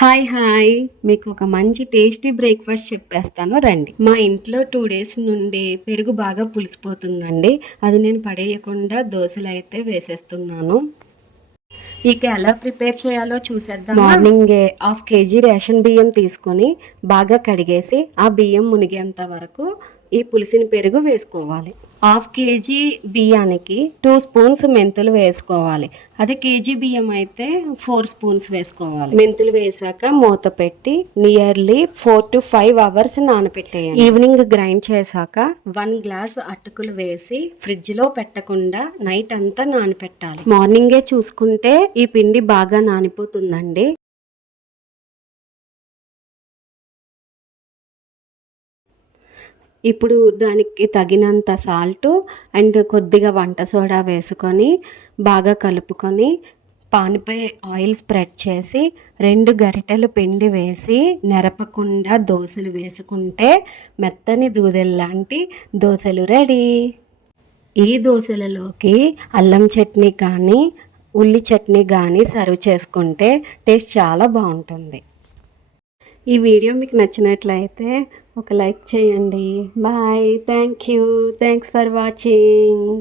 Hi hi మీకు ఒక మంచి టేస్టీ బ్రేక్ఫాస్ట్ చెప్పేస్తాను రండి. మా ఇంట్లో 2 డేస్ నుండి పెరుగు బాగా పులిసిపోతుందండి. అది నేను పడేయకుండా దోశలు అయితే వేసేస్తున్నాను. ఇక ఎలా ప్రిపేర్ చేయాలో చూసేద్దాం. మార్నింగే 1/2 kg రేషన్ బియ్యం తీసుకొని బాగా కడిగేసి ఆ బియ్యం మునిగేంత వరకు ఈ పులిసిన పెరుగు వేసుకోవాలి. 1/2 kg బియ్యానికి 2 స్పూన్స్ మెంతులు వేసుకోవాలి. అదే కేజీ బియ్యం అయితే 4 స్పూన్స్ వేసుకోవాలి. మెంతులు వేసాక మూత పెట్టి నియర్లీ 4 to 5 అవర్స్ నానపెట్టేయండి. ఈవినింగ్ గ్రైండ్ చేశాక 1 గ్లాస్ అటుకులు వేసి ఫ్రిడ్జ్ లో పెట్టకుండా నైట్ అంతా నానపెట్టాలి. మార్నింగే చూసుకుంటే ఈ పిండి బాగా నానిపోతుందండి. ఇప్పుడు దానికి తగినంత సాల్ట్ అండ్ కొద్దిగా వంట సోడా వేసుకొని బాగా కలుపుకొని పాన్పై ఆయిల్ స్ప్రెడ్ చేసి 2 గరిటెలు పిండి వేసి నెరపకుండా దోశలు వేసుకుంటే మెత్తని దూదెల్లాంటి దోశలు రెడీ. ఈ దోశలలోకి అల్లం చట్నీ కానీ ఉల్లి చట్నీ కానీ సర్వ్ చేసుకుంటే టేస్ట్ చాలా బాగుంటుంది. ఈ వీడియో మీకు నచ్చినట్లయితే ఒక లైక్ చేయండి. Bye. Thank you. Thanks for watching.